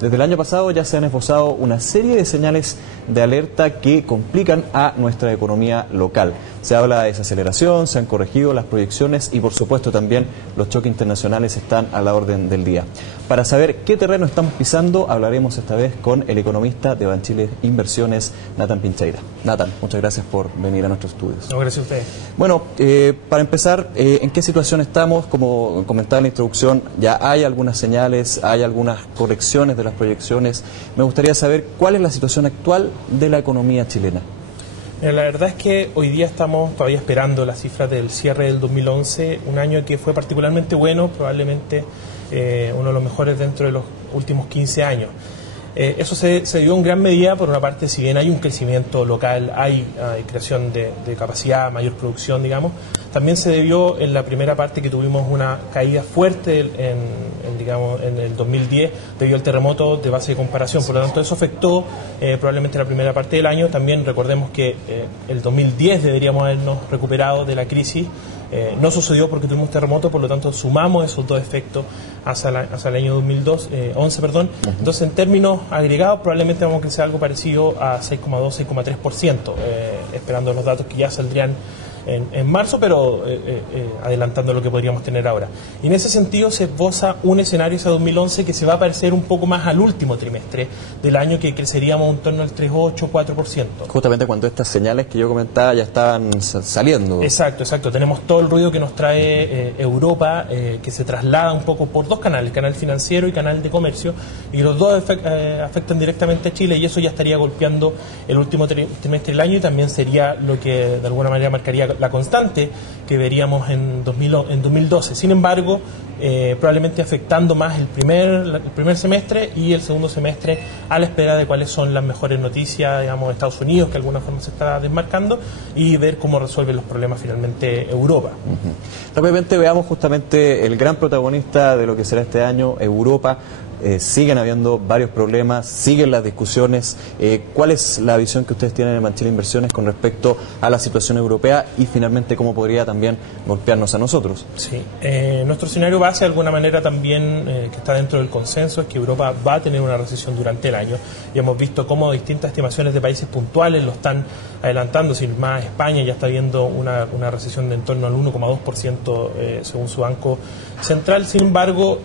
Desde el año pasado ya se han esbozado una serie de señales de alerta que complican a nuestra economía local. Se habla de desaceleración, se han corregido las proyecciones y por supuesto también los choques internacionales están a la orden del día. Para saber qué terreno estamos pisando, hablaremos esta vez con el economista de Banchile Inversiones, Nathan Pincheira. Nathan, muchas gracias por venir a nuestros estudios. No, gracias a ustedes. Bueno, para empezar, ¿en qué situación estamos? Como comentaba en la introducción, ya hay algunas señales, hay algunas correcciones de las proyecciones. Me gustaría saber cuál es la situación actual de la economía chilena. La verdad es que hoy día estamos todavía esperando las cifras del cierre del 2011, un año que fue particularmente bueno, probablemente uno de los mejores dentro de los últimos 15 años. Eso se dio en gran medida, por una parte, si bien hay un crecimiento local, hay creación de capacidad, mayor producción, digamos, también se debió en la primera parte que tuvimos una caída fuerte en el 2010 debido al terremoto de base de comparación. Por lo tanto, eso afectó probablemente la primera parte del año. También recordemos que el 2010 deberíamos habernos recuperado de la crisis. No sucedió porque tuvimos terremoto, por lo tanto sumamos esos dos efectos hacia el año 2011. Entonces, en términos agregados, probablemente vamos a crecer algo parecido a 6,2, 6,3%, esperando los datos que ya saldrían en marzo, pero adelantando lo que podríamos tener ahora. Y en ese sentido se esboza un escenario hacia 2011 que se va a parecer un poco más al último trimestre del año, que creceríamos en torno al 3,8, 4%. Justamente cuando estas señales que yo comentaba ya estaban saliendo. Exacto. Tenemos todo el ruido que nos trae Europa, que se traslada un poco por dos canales, canal financiero y canal de comercio, y los dos afectan directamente a Chile, y eso ya estaría golpeando el último trimestre del año, y también sería lo que de alguna manera marcaría la constante que veríamos en 2012. Sin embargo, probablemente afectando más el primer semestre y el segundo semestre, a la espera de cuáles son las mejores noticias, digamos, de Estados Unidos, que de alguna forma se está desmarcando, y ver cómo resuelve los problemas finalmente Europa. Rápidamente veamos justamente el gran protagonista de lo que será este año, Europa. Siguen habiendo varios problemas, siguen las discusiones. ¿Cuál es la visión que ustedes tienen en Banchile Inversiones con respecto a la situación europea y finalmente cómo podría también golpearnos a nosotros? Sí, nuestro escenario base de alguna manera también, que está dentro del consenso, es que Europa va a tener una recesión durante el año, y hemos visto cómo distintas estimaciones de países puntuales lo están adelantando. Sin más, España ya está viendo una recesión de en torno al 1,2% según su Banco Central. Sin embargo,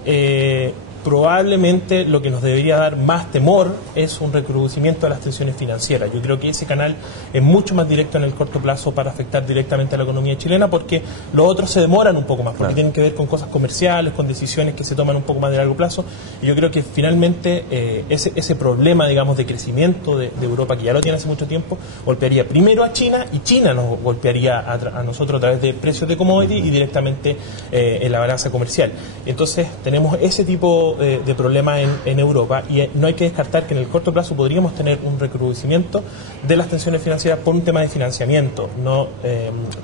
probablemente lo que nos debería dar más temor es un recrudecimiento de las tensiones financieras. Yo creo que ese canal es mucho más directo en el corto plazo para afectar directamente a la economía chilena, porque los otros se demoran un poco más, porque tienen que ver con cosas comerciales, con decisiones que se toman un poco más de largo plazo. Y yo creo que finalmente ese problema, digamos, de crecimiento de Europa, que ya lo tiene hace mucho tiempo, golpearía primero a China, y China nos golpearía a nosotros a través de precios de commodity y directamente en la balanza comercial. Entonces tenemos ese tipo de problemas en Europa, y no hay que descartar que en el corto plazo podríamos tener un recrudecimiento de las tensiones financieras por un tema de financiamiento.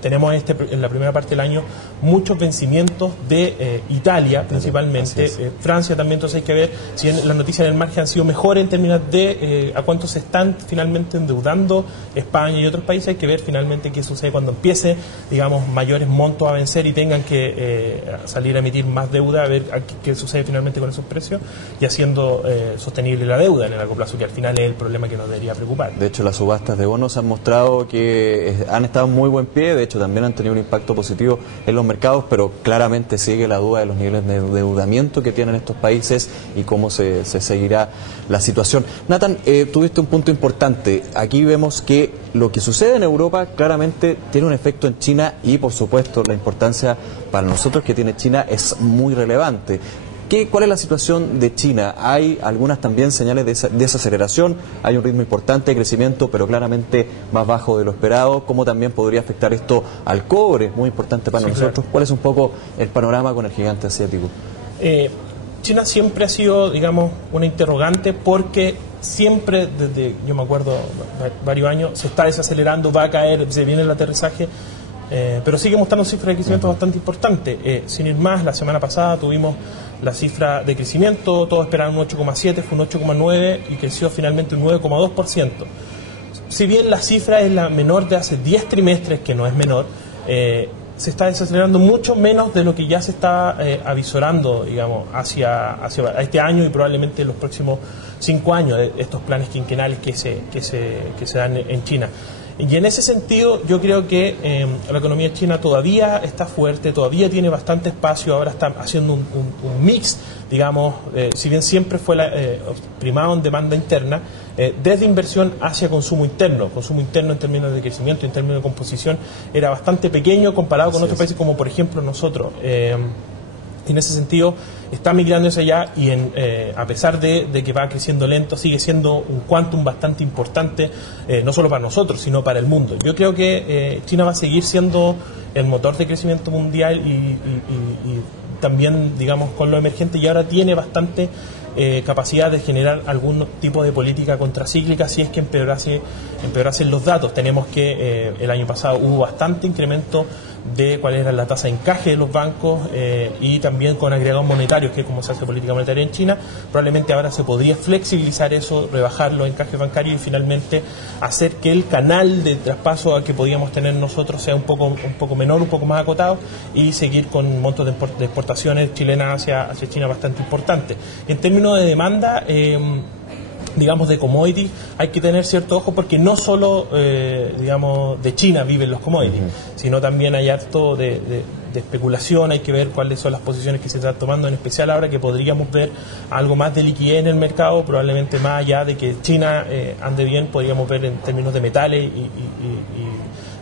Tenemos en la primera parte del año muchos vencimientos de Italia principalmente, Francia también. Entonces hay que ver si las noticias en el margen han sido mejores en términos de a cuánto se están finalmente endeudando España y otros países. Hay que ver finalmente qué sucede cuando empiece, digamos, mayores montos a vencer y tengan que salir a emitir más deuda, a ver qué sucede finalmente con esos precios, y haciendo sostenible la deuda en el largo plazo, que al final es el problema que nos debería preocupar. De hecho, las subastas de bonos han mostrado que han estado en muy buen pie. De hecho, también han tenido un impacto positivo en los mercados, pero claramente sigue la duda de los niveles de endeudamiento que tienen estos países y cómo se seguirá la situación. Nathan, tuviste un punto importante. Aquí vemos que lo que sucede en Europa claramente tiene un efecto en China, y por supuesto la importancia para nosotros que tiene China es muy relevante. ¿Cuál es la situación de China? Hay algunas también señales de desaceleración, hay un ritmo importante de crecimiento, pero claramente más bajo de lo esperado. ¿Cómo también podría afectar esto al cobre? Muy importante para nosotros. Claro. ¿Cuál es un poco el panorama con el gigante asiático? China siempre ha sido, digamos, una interrogante, porque siempre, desde, yo me acuerdo, varios años, se está desacelerando, va a caer, se viene el aterrizaje, pero sigue mostrando cifras de crecimiento bastante importantes. Sin ir más, la semana pasada tuvimos la cifra de crecimiento, todos esperaban un 8,7, fue un 8,9 y creció finalmente un 9,2%. Si bien la cifra es la menor de hace 10 trimestres, que no es menor, se está desacelerando mucho menos de lo que ya se está avisorando, digamos, hacia este año y probablemente los próximos 5 años, estos planes quinquenales que se dan en China. Y en ese sentido yo creo que la economía china todavía está fuerte, todavía tiene bastante espacio, ahora está haciendo un mix, digamos, si bien siempre fue primado en demanda interna, desde inversión hacia consumo interno en términos de crecimiento, en términos de composición, era bastante pequeño comparado con otros países como por ejemplo nosotros. En ese sentido está migrando hacia allá y a pesar de que va creciendo lento, sigue siendo un quantum bastante importante, no solo para nosotros, sino para el mundo. Yo creo que China va a seguir siendo el motor de crecimiento mundial y también, digamos, con lo emergente, y ahora tiene bastante capacidad de generar algún tipo de política contracíclica si es que empeorasen los datos. Tenemos que el año pasado hubo bastante incremento de cuál era la tasa de encaje de los bancos y también con agregados monetarios, que es como se hace política monetaria en China. Probablemente ahora se podría flexibilizar eso, rebajar los encajes bancarios y finalmente hacer que el canal de traspaso al que podíamos tener nosotros sea un poco menor, un poco más acotado, y seguir con montos de exportaciones chilenas hacia China bastante importantes. En términos de demanda, digamos, de commodities, hay que tener cierto ojo porque no solo, digamos, de China viven los commodities, sino también hay harto de especulación. Hay que ver cuáles son las posiciones que se están tomando, en especial ahora que podríamos ver algo más de liquidez en el mercado, probablemente más allá de que China ande bien, podríamos ver en términos de metales y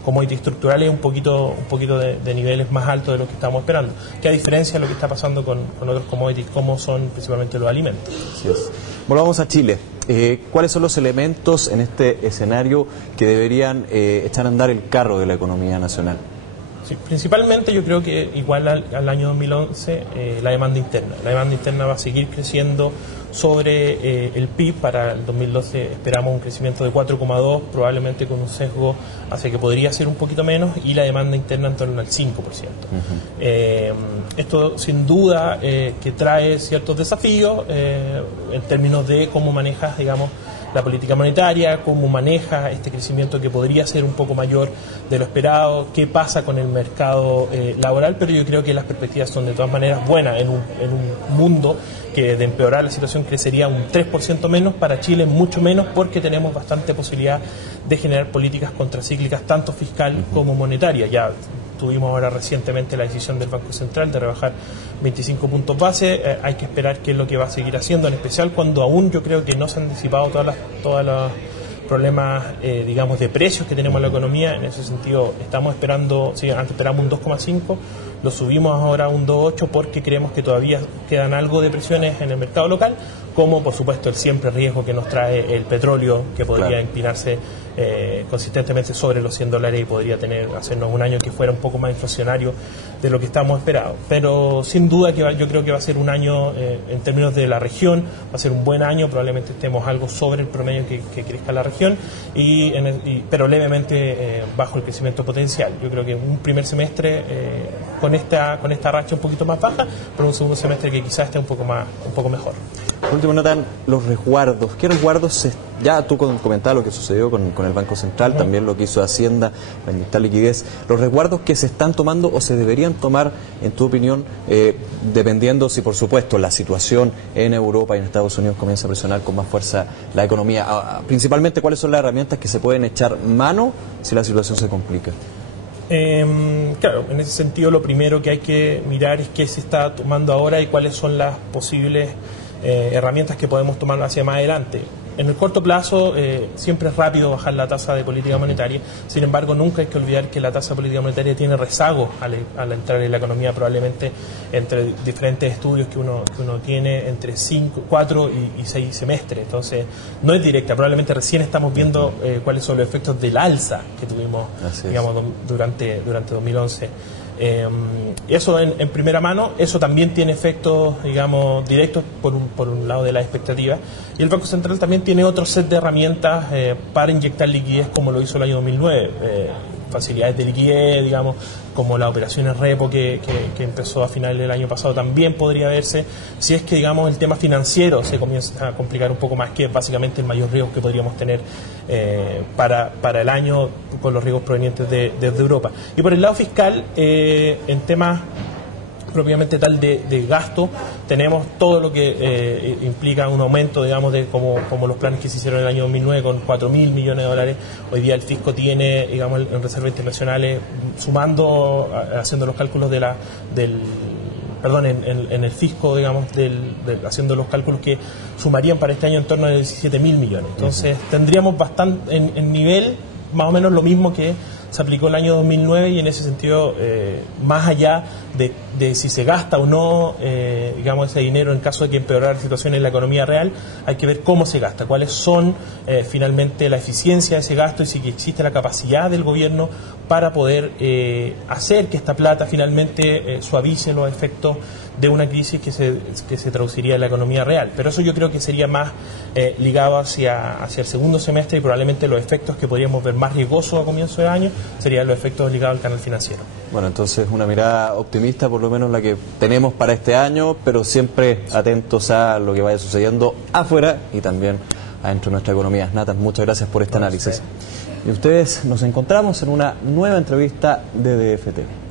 commodities estructurales un poquito de niveles más altos de lo que estamos esperando, que a diferencia de lo que está pasando con otros commodities como son principalmente los alimentos. Así es. Volvamos a Chile. ¿Cuáles son los elementos en este escenario que deberían echar a andar el carro de la economía nacional? Sí, principalmente yo creo que igual al año 2011 la demanda interna. La demanda interna va a seguir creciendo sobre el PIB. Para el 2012 esperamos un crecimiento de 4,2, probablemente con un sesgo hacia que podría ser un poquito menos, y la demanda interna en torno al 5%. Esto sin duda que trae ciertos desafíos en términos de cómo manejas, digamos, la política monetaria, cómo maneja este crecimiento que podría ser un poco mayor de lo esperado, qué pasa con el mercado laboral, pero yo creo que las perspectivas son de todas maneras buenas en un mundo que de empeorar la situación crecería un 3% menos, para Chile mucho menos, porque tenemos bastante posibilidad de generar políticas contracíclicas, tanto fiscal como monetaria. Ya tuvimos ahora recientemente la decisión del Banco Central de rebajar 25 puntos base. Hay que esperar qué es lo que va a seguir haciendo, en especial cuando aún yo creo que no se han disipado todas los problemas, digamos, de precios que tenemos en la economía. En ese sentido estamos esperando, sí, antes esperamos un 2,5, lo subimos ahora a un 2,8 porque creemos que todavía quedan algo de presiones en el mercado local, como por supuesto el siempre riesgo que nos trae el petróleo, que podría empinarse consistentemente sobre los $100 y podría hacernos un año que fuera un poco más inflacionario de lo que estamos esperando. Pero sin duda que yo creo que va a ser un año, en términos de la región, va a ser un buen año, probablemente estemos algo sobre el promedio que crezca la región, pero levemente bajo el crecimiento potencial. Yo creo que un primer semestre con esta racha un poquito más baja, pero un segundo semestre que quizás esté un poco mejor. Por último, Nathan, los resguardos. ¿Qué resguardos? Ya tú comentabas lo que sucedió con el Banco Central, también lo que hizo Hacienda para inyectar liquidez. ¿Los resguardos que se están tomando o se deberían tomar, en tu opinión, dependiendo si, por supuesto, la situación en Europa y en Estados Unidos comienza a presionar con más fuerza la economía? Principalmente, ¿cuáles son las herramientas que se pueden echar mano si la situación se complica? Claro, en ese sentido lo primero que hay que mirar es qué se está tomando ahora y cuáles son las posibles herramientas que podemos tomar hacia más adelante. En el corto plazo siempre es rápido bajar la tasa de política monetaria, sin embargo nunca hay que olvidar que la tasa de política monetaria tiene rezagos al entrar en la economía, probablemente entre diferentes estudios que uno tiene entre 4 y 6 semestres, entonces no es directa, probablemente recién estamos viendo cuáles son los efectos del alza que tuvimos, digamos, durante 2011. Eso en primera mano. Eso también tiene efectos, digamos, directos por un lado de la expectativa, y el Banco Central también tiene otro set de herramientas para inyectar liquidez, como lo hizo el año 2009, facilidades de liquidez, digamos, como las operaciones repo que empezó a finales del año pasado, también podría verse, si es que, digamos, el tema financiero se comienza a complicar un poco más, que es básicamente el mayor riesgo que podríamos tener para el año, con los riesgos provenientes desde Europa. Y por el lado fiscal, en temas propiamente tal de gasto, tenemos todo lo que implica un aumento, digamos, de como los planes que se hicieron en el año 2009 con 4.000 millones de dólares. Hoy día el fisco tiene, digamos, en reservas internacionales, sumando, haciendo los cálculos en el fisco, digamos, haciendo los cálculos que sumarían para este año en torno a 17.000 millones. Entonces, tendríamos bastante en nivel, más o menos lo mismo que se aplicó el año 2009, y en ese sentido, más allá de si se gasta o no, digamos, ese dinero en caso de que empeorara la situación en la economía real, hay que ver cómo se gasta, cuáles son finalmente la eficiencia de ese gasto, y si existe la capacidad del gobierno para poder hacer que esta plata finalmente suavice los efectos de una crisis que se traduciría en la economía real. Pero eso yo creo que sería más ligado hacia el segundo semestre, y probablemente los efectos que podríamos ver más riesgosos a comienzo de año serían los efectos ligados al canal financiero. Bueno, entonces una mirada optimista, por lo menos la que tenemos para este año, pero siempre atentos a lo que vaya sucediendo afuera y también adentro de nuestra economía. Nathan, muchas gracias por este análisis. Y ustedes, nos encontramos en una nueva entrevista de DF TV.